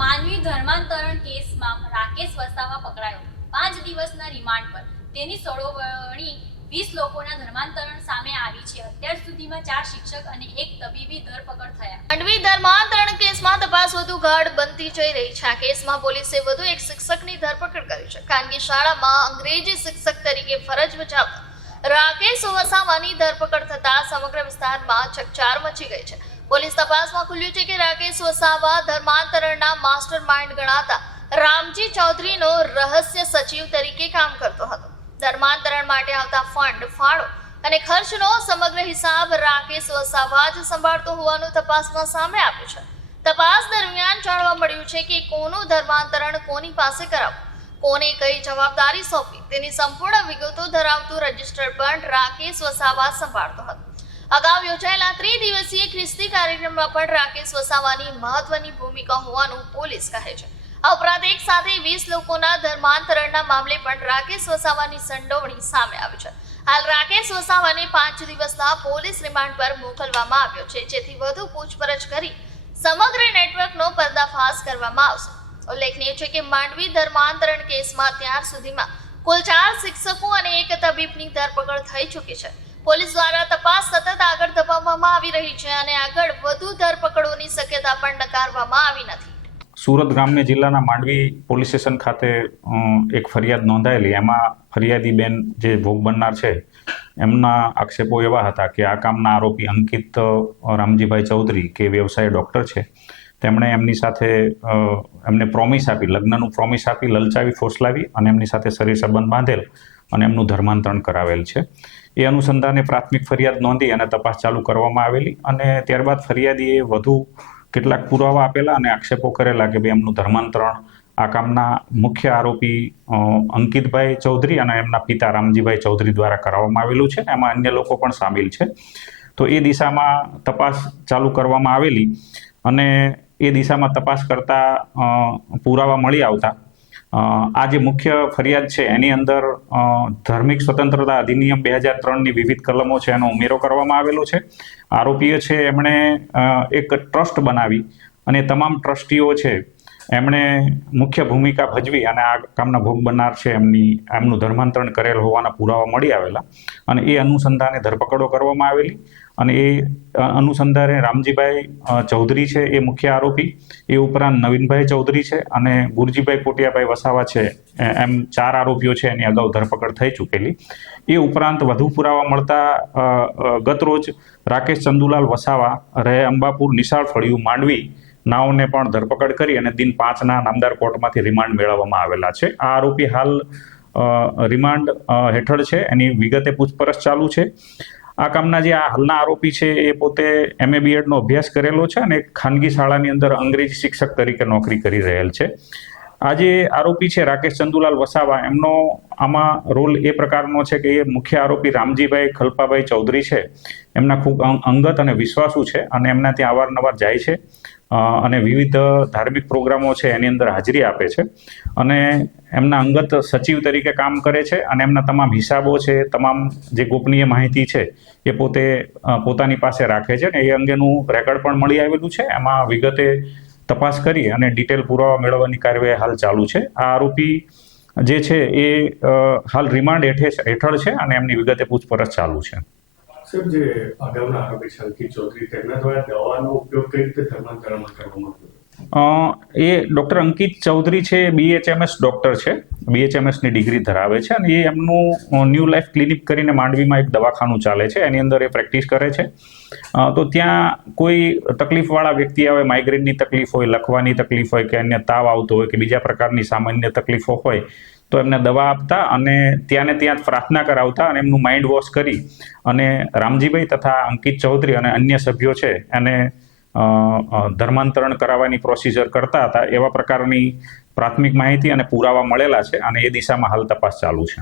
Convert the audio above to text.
માનવી ધર્માંતરણ કેસમાં રાકેશ વસાવા પકડાયો 5 દિવસના રિમાન્ડ પર તેની સોળવણી 20 લોકોના ધર્માંતરણ સામે આવી છે। અત્યાર સુધીમાં 4 શિક્ષક અને 1 તબીબી ધરપકડ થયા। માંડવી ધર્માંતરણ કેસમાં તપાસ વધુ ગાઢ બનતી જઈ રહી છે। આ કેસમાં પોલીસે વધુ 1 શિક્ષકની ધરપકડ કરી છે। ખાનગી શાળામાં અંગ્રેજી શિક્ષક તરીકે ફરજ બજાવતા રાકેશ વસાવાની ધરપકડ થતા સમગ્ર વિસ્તારમાં ચકચાર મચી ગઈ છે। પોલીસ તપાસમાં ખુલ્યું છે કે રાકેશ વસાવા ધર્માંતરણના માસ્ટર માઇન્ડ ગણાતા રામજી ચૌધરીનો રહસ્ય સચિવ તરીકે કામ કરતો હતો। ધર્માંતરણ માટે આવતા ફંડ, ફાળો અને ખર્ચનો સમગ્ર હિસાબ રાકેશ વસાવા જ સંભાળતો હોવાનું તપાસમાં સામે આવ્યું છે। તપાસ દરમિયાન જાણવા મળ્યું છે કે કોનું ધર્માંતરણ કોની પાસે કરાવવું, કોને કઈ જવાબદારી સોંપી તેની સંપૂર્ણ વિગતો ધરાવતું રજિસ્ટર પણ રાકેશ વસાવા સંભાળતો હતો। અગાઉ યોજાયેલા 3 દિવસીય ખ્રિસ્તી કાર્યક્રમમાં પણ રાકેશ વસાવાની મહત્વની ભૂમિકા હોવાનું પોલીસ કહે છે। આ ઉપરાંત એક સાથે 20 લોકોના ધર્માંતરણના મામલે પણ રાકેશ વસાવાની સંડોવણી સામે આવી છે। હાલ રાકેશ વસાવાને 5 દિવસના પોલીસ રિમાન્ડ પર મોકલવામાં આવ્યો છે, જેથી વધુ પૂછપરછ કરી સમગ્ર નેટવર્કનો પર્દાફાશ કરવામાં આવશે। ઉલ્લેખનીય છે કે માંડવી ધર્માંતરણ કેસમાં ત્યાર સુધીમાં કુલ 4 શિક્ષકો અને 1 તબીબની ધરપકડ થઈ ચૂકી છે। પોલીસ દ્વારા તપાસ સતત આગળ ધપાવવામાં આવી રહી છે અને આગળ વધુ ધરપકડોની શક્યતા પણ નકારવામાં આવી નથી। સુરત ગ્રામ્ય જિલ્લાના માંડવી પોલીસ સ્ટેશન ખાતે એક ફરિયાદ નોંધાયેલી। એમાં ફરિયાદી બેન જે ભોગ બનનાર છે એમના આક્ષેપો એવા હતા કે આ કામના આરોપી અંકિત રામજીભાઈ ચૌધરી કે વ્યવસાય ડૉક્ટર છે, તેમણે એમની સાથે એમને પ્રોમિસ આપી, લગ્નનું પ્રોમિસ આપી, લલચાવી, ફોસલાવી અને એમની સાથે શરીર સંબંધ બાંધેલ અને એમનું ધર્માંતરણ કરાવેલ છે। એ અનુસંધાને પ્રાથમિક ફરિયાદ નોંધી અને તપાસ ચાલુ કરવામાં આવેલી અને ત્યારબાદ ફરિયાદીએ વધુ કેટલાક પુરાવા આપેલા અને આક્ષેપો કરેલા કે ભાઈ એમનું ધર્માંતરણ આ કામના મુખ્ય આરોપી અંકિતભાઈ ચૌધરી અને એમના પિતા રામજીભાઈ ચૌધરી દ્વારા કરાવવામાં આવેલું છે। એમાં અન્ય લોકો પણ સામેલ છે। તો એ દિશામાં તપાસ ચાલુ કરવામાં આવેલી અને એ દિશામાં તપાસ કરતા પુરાવા મળી આવતા આ જે મુખ્ય ફરિયાદ છે એની અંદર ધાર્મિક સ્વતંત્રતા અધિનિયમ 2003ની વિવિધ કલમો છે એનો ઉમેરો કરવામાં આવેલો છે। આરોપીઓ છે એમણે એક ટ્રસ્ટ બનાવી અને તમામ ટ્રસ્ટીઓ છે એમણે મુખ્ય ભૂમિકા ભજવી અને આ કામના ભોગ બનનાર છે એમનું ધર્માંતરણ કરેલ હોવાના પુરાવા મળી આવેલા અને એ અનુસંધાને ધરપકડો કરવામાં આવેલી અને એ અનુસંધાને રામજીભાઈ ચૌધરી છે એ મુખ્ય આરોપી, એ ઉપરાંત નવીનભાઈ ચૌધરી છે અને ગુરજીભાઈ પોટિયાભાઈ વસાવા છે, એમ 4 આરોપીઓ છે એની અગાઉ ધરપકડ થઈ ચૂકેલી। એ ઉપરાંત વધુ પુરાવા મળતા ગતરોજ રાકેશ ચંદુલાલ વસાવા રહે અંબાપુર નિશાળ ફળિયું માંડવી નાઓને પણ ધરપકડ કરી અને દિન 5ના નામદાર કોર્ટમાંથી રિમાન્ડ મેળવવામાં આવેલા છે। આ આરોપી હાલ રિમાન્ડ હેઠળ છે, એની વિગતે પૂછપરછ ચાલુ છે। આ કામના જે આ હાલના આરોપી છે એ પોતે MA BEdનો અભ્યાસ કરેલો છે અને ખાનગી શાળાની અંદર અંગ્રેજી શિક્ષક તરીકે નોકરી કરી રહેલ છે। આ જે આરોપી છે રાકેશ ચંદુલાલ વસાવા, એમનો આમાં રોલ એ પ્રકારનો છે કે એ મુખ્ય આરોપી રામજીભાઈ ખલપાભાઈ ચૌધરી છે એમના ખૂબ અંગત અને વિશ્વાસુ છે અને એમના ત્યાં અવારનવાર જાય છે અને વિવિધ ધાર્મિક પ્રોગ્રામો છે એની અંદર હાજરી આપે છે અને એમના અંગત સચિવ તરીકે કામ કરે છે અને એમના તમામ હિસાબો છે, તમામ જે ગોપનીય માહિતી છે એ પોતે પોતાની પાસે રાખે છે અને એ અંગેનું રેકોર્ડ પણ મળી આવેલું છે। એમાં વિગતે તપાસ કરી અને ડિટેલ પુરાવા મેળવવાની કાર્યવાહી હાલ ચાલુ છે। આ આરોપી જે છે એ હાલ રિમાન્ડ હેઠળ છે અને એમની વિગતે પૂછપરછ ચાલુ છે। સાહેબ, જે અગાઉના આરોપી છે અંકિત ચૌધરી, તેમના દ્વારા દવાનો ઉપયોગ કઈ રીતે ધર્માંતરણમાં કરવામાં આવ્યો? એ ડૉક્ટર અંકિત ચૌધરી છે, BHMS ડૉક્ટર છે, BHMSની ડિગ્રી ધરાવે છે અને એ એમનું ન્યૂ લાઈફ ક્લિનિક કરીને માંડવીમાં એક દવાખાનું ચાલે છે, એની અંદર એ પ્રેક્ટિસ કરે છે। તો ત્યાં કોઈ તકલીફવાળા વ્યક્તિ આવે, માઇગ્રેનની તકલીફ હોય, લખવાની તકલીફ હોય કે અન્ય તાવ આવતો હોય કે બીજા પ્રકારની સામાન્ય તકલીફો હોય તો એમને દવા આપતા અને ત્યાં જ પ્રાર્થના કરાવતા અને એમનું માઇન્ડ વોશ કરી અને રામજીભાઈ તથા અંકિત ચૌધરી અને અન્ય સભ્યો છે એને ધર્માંતરણ કરાવવાની પ્રોસિજર કરતા હતા। એવા પ્રકારની પ્રાથમિક માહિતી અને પુરાવા મળેલા છે અને એ દિશામાં હાલ તપાસ ચાલુ છે।